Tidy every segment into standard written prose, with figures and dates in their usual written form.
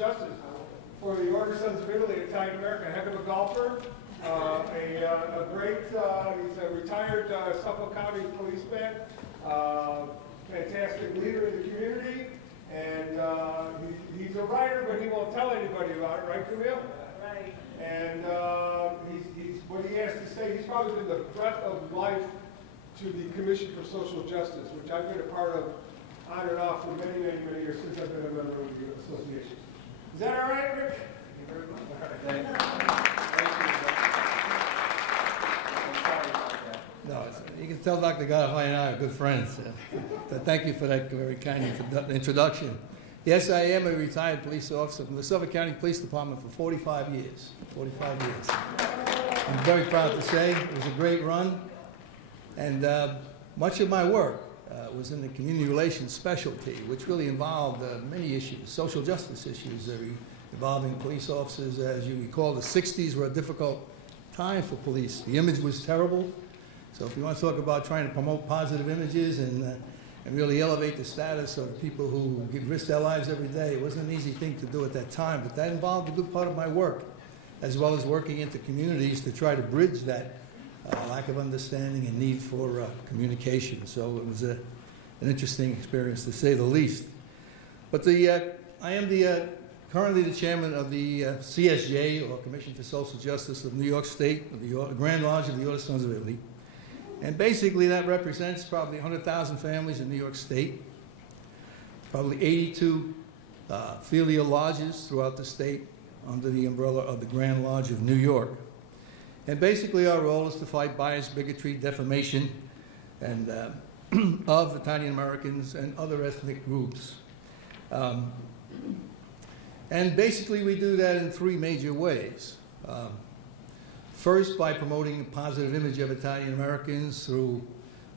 Justice for the Order Sons of Italy, Italian American, a heck of a golfer, a great, he's a retired Suffolk County policeman, fantastic leader in the community, and he's a writer, but he won't tell anybody about it, right, Camille? Right. And what he has to say, he's probably been the breath of life to the Commission for Social Justice, which I've been a part of on and off for many, many, many years since I've been a member of the association. Is that all right, Rick? Thank you very much. All right. Thank you. I'm sorry about that. No, you can tell Dr. Godfrey and I are good friends. Thank you for that very kind introduction. Yes, I am a retired police officer from the Suffolk County Police Department for 45 years. 45 years. I'm very proud to say it was a great run, and much of my work was in the community relations specialty, which really involved many issues, social justice issues involving police officers. As you recall, the 60s were a difficult time for police. The image was terrible. So if you want to talk about trying to promote positive images and really elevate the status of people who risk their lives every day, it wasn't an easy thing to do at that time, but that involved a good part of my work, as well as working into communities to try to bridge that lack of understanding and need for communication. So it was an interesting experience, to say the least. But I am currently the chairman of the CSJ, or Commission for Social Justice of New York State, of the Grand Lodge of the Order Sons of Italy. And basically that represents probably 100,000 families in New York State, probably 82 filial lodges throughout the state under the umbrella of the Grand Lodge of New York. And basically our role is to fight bias, bigotry, defamation, and of Italian Americans and other ethnic groups. And basically we do that in three major ways. First, by promoting a positive image of Italian Americans through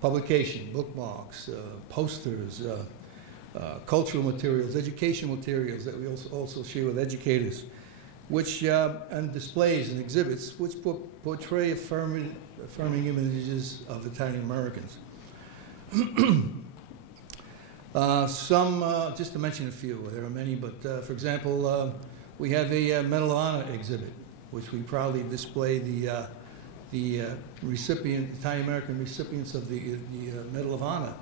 publication, bookmarks, posters, cultural materials, educational materials that we also share with educators, which, and displays and exhibits, which portray affirming images of Italian Americans. Just to mention a few, there are many, but for example, we have a Medal of Honor exhibit, which we proudly display the Italian American recipients of the Medal of Honor.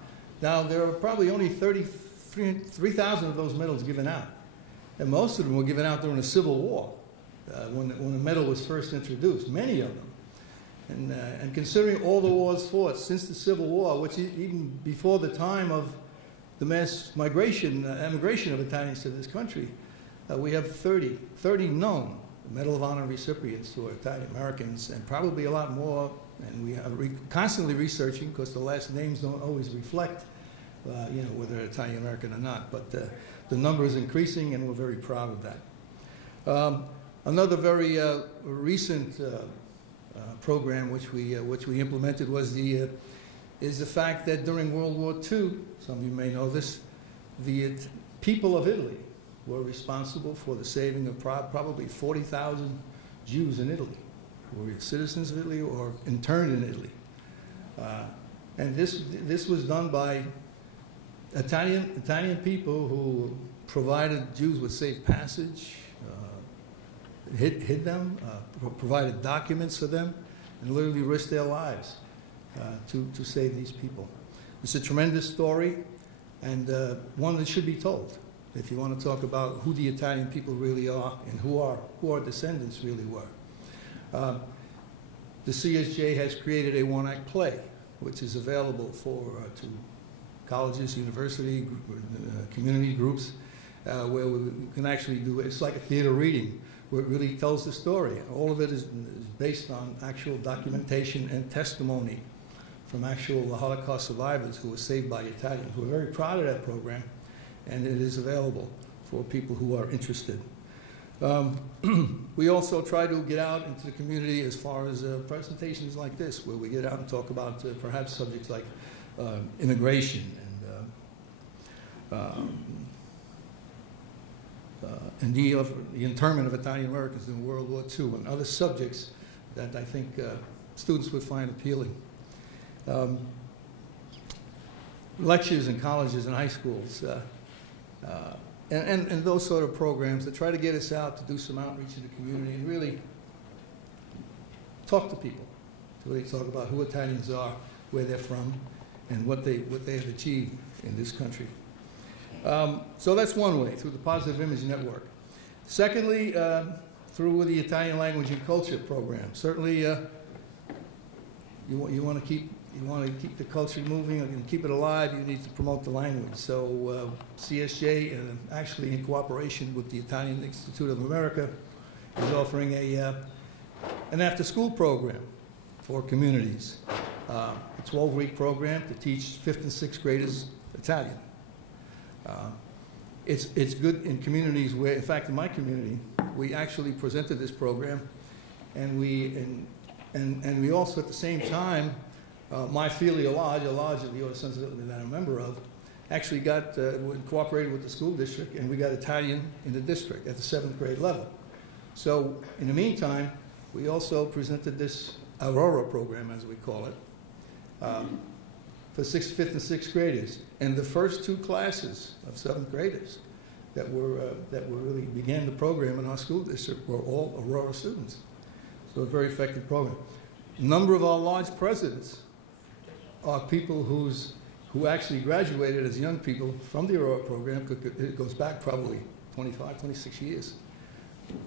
Now, there are probably only 3,000 of those medals given out, and most of them were given out during the Civil War, when the medal was first introduced, many of them. And considering all the wars fought since the Civil War, which even before the time of the mass migration, emigration of Italians to this country, we have 30 known Medal of Honor recipients who are Italian Americans, and probably a lot more, and we are constantly researching, because the last names don't always reflect whether they're Italian American or not, but the number is increasing, and we're very proud of that. Another very recent program which we implemented was is the fact that during World War II, some of you may know this, the people of Italy were responsible for the saving of probably 40,000 Jews in Italy, who were citizens of Italy or interned in Italy. And this was done by Italian people who provided Jews with safe passage, hid them, provided documents for them, and literally risked their lives to save these people. It's a tremendous story, and one that should be told, if you want to talk about who the Italian people really are and who our descendants really were. The CSJ has created a one-act play, which is available to colleges, university, community groups, where we can actually do, it's like a theater reading, where it really tells the story. All of it is based on actual documentation and testimony from actual Holocaust survivors who were saved by Italians. We're very proud of that program, and it is available for people who are interested. We also try to get out into the community as far as presentations like this, where we get out and talk about perhaps subjects like immigration and the internment of Italian Americans in World War II, and other subjects that I think students would find appealing. Lectures in colleges and high schools. and those sort of programs that try to get us out to do some outreach in the community and really talk to people, to really talk about who Italians are, where they're from, and what they have achieved in this country. So that's one way, through the Positive Image Network. Secondly, through the Italian Language and Culture program. Certainly, you want to keep the culture moving and keep it alive. You need to promote the language. So CSJ, actually in cooperation with the Italian Institute of America, is offering an after-school program for communities. A 12-week program to teach 5th and 6th graders Italian. It's good in communities where, in fact, in my community, we actually presented this program, and we also at the same time, my filial lodge, a lodge of the Order of Sons of Italy that I'm a member of, actually cooperated with the school district, and we got Italian in the district at the 7th grade level. So in the meantime, we also presented this Aurora program, as we call it, for 5th and 6th graders. And the first 2 classes of 7th graders that really began the program in our school district were all Aurora students. So a very effective program. A number of our lodge presidents are people who actually graduated as young people from the Aurora program. It goes back probably 25, 26 years.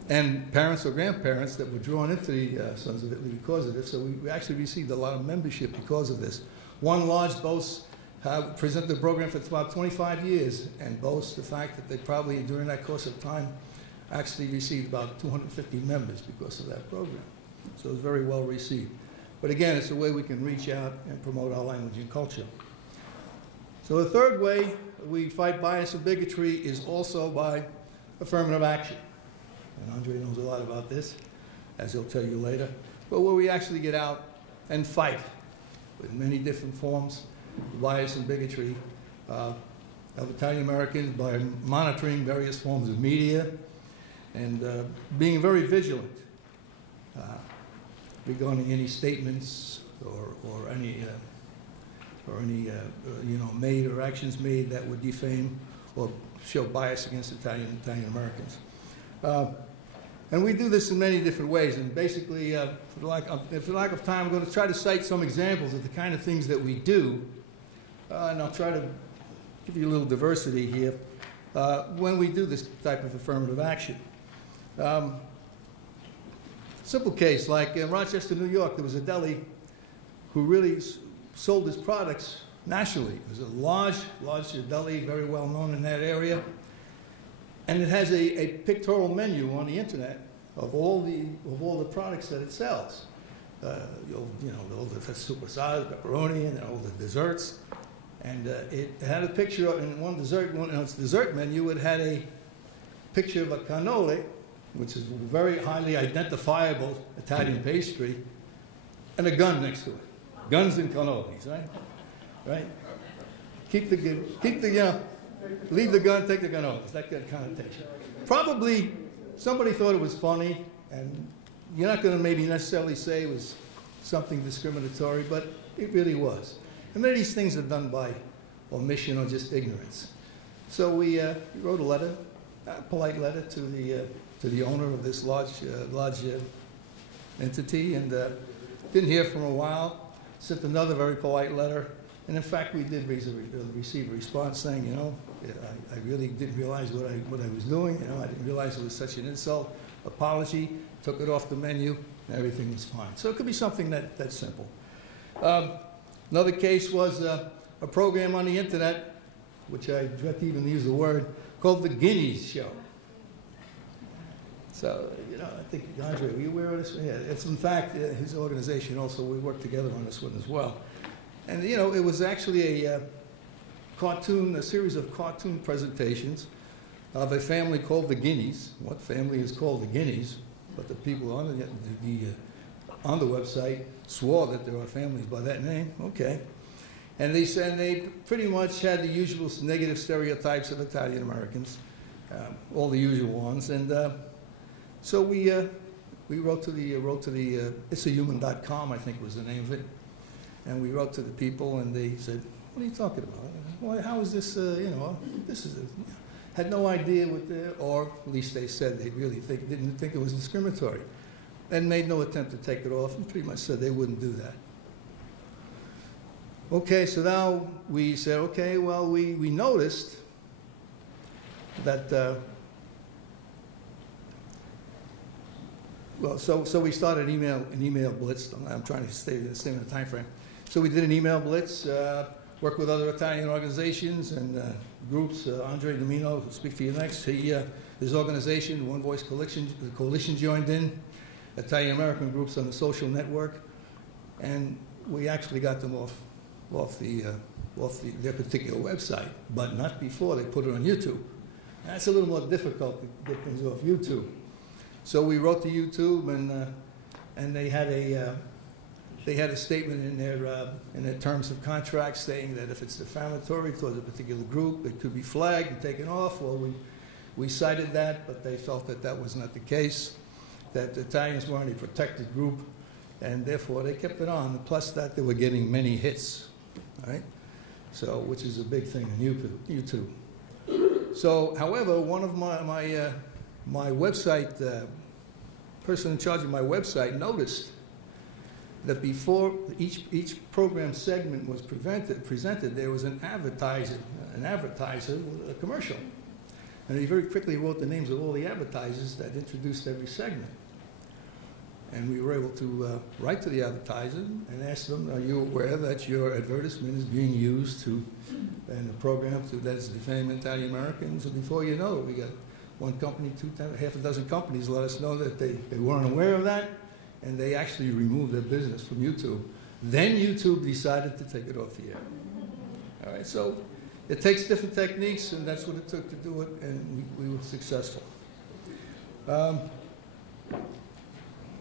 And parents or grandparents that were drawn into the Sons of Italy because of this. So we actually received a lot of membership because of this. One lodge boasts, presented the program for about 25 years and boasts the fact that they probably, during that course of time, actually received about 250 members because of that program. So it was very well received. But again, it's a way we can reach out and promote our language and culture. So the third way we fight bias and bigotry is also by affirmative action. And Andre knows a lot about this, as he'll tell you later. But where we actually get out and fight with many different forms of bias and bigotry of Italian Americans by monitoring various forms of media and being very vigilant regarding any statements or any made or actions made that would defame or show bias against Italian Americans. And we do this in many different ways. And basically, for lack of time, I'm going to try to cite some examples of the kind of things that we do. And I'll try to give you a little diversity here when we do this type of affirmative action. Simple case, like in Rochester, New York, there was a deli who really sold his products nationally. It was a large deli, very well known in that area. And it has a pictorial menu on the internet of all the products that it sells. All the super size, pepperoni, and all the desserts. And it had a picture in one dessert, on its dessert menu, it had a picture of a cannoli, which is a very highly identifiable Italian pastry, and a gun next to it. Guns and cannolis, right? Right? Leave the gun, take the cannolis. That connotation. Probably somebody thought it was funny, and you're not going to maybe necessarily say it was something discriminatory, but it really was. And many of these things are done by omission or just ignorance. So we wrote a letter, a polite letter to the owner of this large entity, and didn't hear from a while. Sent another very polite letter, and in fact, we did receive a response saying, you know, I really didn't realize what I was doing. You know, I didn't realize it was such an insult. Apology, took it off the menu, and everything was fine. So it could be something that's simple. Another case was a program on the internet, which I dread to even use the word, called the Guineas Show. So, you know, I think, Andre, were you aware of this? Yeah, it's in fact his organization also, we worked together on this one as well. And, you know, it was actually a series of cartoon presentations of a family called the Guineas. What family is called the Guineas? But the people on the website swore that there are families by that name. Okay. And they said they pretty much had the usual negative stereotypes of Italian Americans, all the usual ones. And so we wrote to the itsahuman.com, I think was the name of it. And we wrote to the people, and they said, "What are you talking about? Well, how is this? You know, this is." had no idea what or at least they said they really didn't think it was discriminatory, and made no attempt to take it off, and pretty much said they wouldn't do that. Okay, so now we said, okay, well, we noticed that, so we started an email blitz. I'm trying to stay in the time frame. So we did an email blitz, worked with other Italian organizations and groups. Andre Domino, who'll speak to you next, his organization, One Voice Coalition joined in, Italian American groups on the social network, and we actually got them off their particular website, but not before they put it on YouTube. That's a little more difficult to get things off YouTube. So we wrote to YouTube, and they had a statement in their terms of contract saying that if it's defamatory towards a particular group, it could be flagged and taken off. Well, we cited that, but they felt that that was not the case, that the Italians weren't a protected group, and therefore they kept it on. Plus that they were getting many hits, right? So, which is a big thing on YouTube. So, however, one of my website, person in charge of my website noticed that before each program segment was presented, there was an advertiser with a commercial. And he very quickly wrote the names of all the advertisers that introduced every segment. And we were able to write to the advertiser and ask them, are you aware that your advertisement is being used in the program that's defaming Italian Americans? And before you know it, we got one company, half a dozen companies let us know that they weren't aware of that, and they actually removed their business from YouTube. Then YouTube decided to take it off the air. All right, so it takes different techniques, and that's what it took to do it, and we were successful.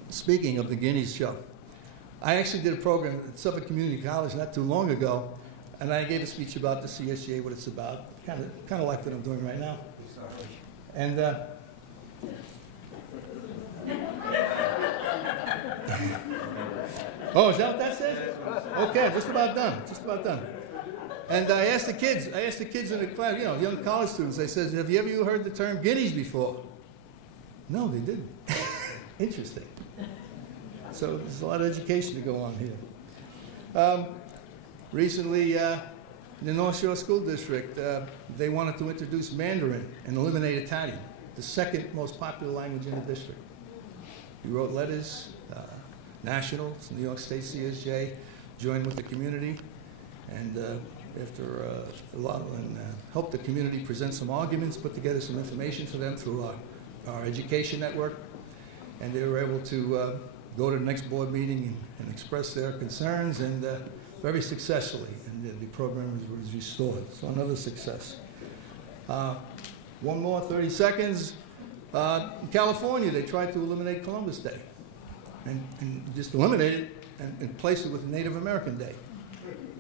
Speaking of the Guineas show, I actually did a program at Suffolk Community College not too long ago, and I gave a speech about the CSGA, what it's about, kind of like what I'm doing right now. And oh, is that what that says? Okay, just about done. And I asked the kids in the class, you know, young college students, I said, have you ever heard the term Guineas before? No, they didn't. Interesting. So there's a lot of education to go on here. Recently, in the North Shore School District, they wanted to introduce Mandarin and eliminate Italian, the second most popular language in the district. We wrote letters, nationals, New York State CSJ, joined with the community, and after a lot, helped the community present some arguments, put together some information for them through our education network, and they were able to go to the next board meeting and express their concerns, and very successfully, and the program was restored. So another success. One more, 30 seconds. In California, they tried to eliminate Columbus Day, and just eliminate it and replace it with Native American Day.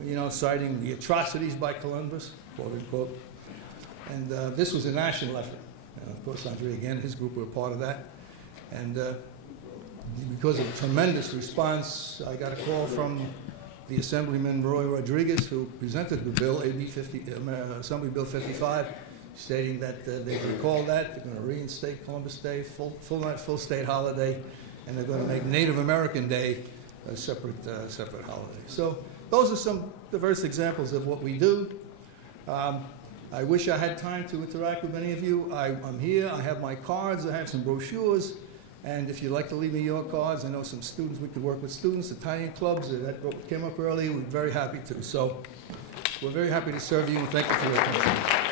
You know, citing the atrocities by Columbus, quote unquote. And this was a national effort. And of course, Andre, again, his group were a part of that. And because of a tremendous response, I got a call from the Assemblyman Roy Rodriguez, who presented the bill, Assembly Bill 55, stating that they recall that, they're going to reinstate Columbus Day, full state holiday, and they're going to make Native American Day a separate holiday. So those are some diverse examples of what we do. I wish I had time to interact with many of you. I'm here, I have my cards, I have some brochures. And if you'd like to leave me your cards, I know some students, we could work with students, Italian clubs, that came up earlier, we're very happy to. So we're very happy to serve you, and thank you for your attention.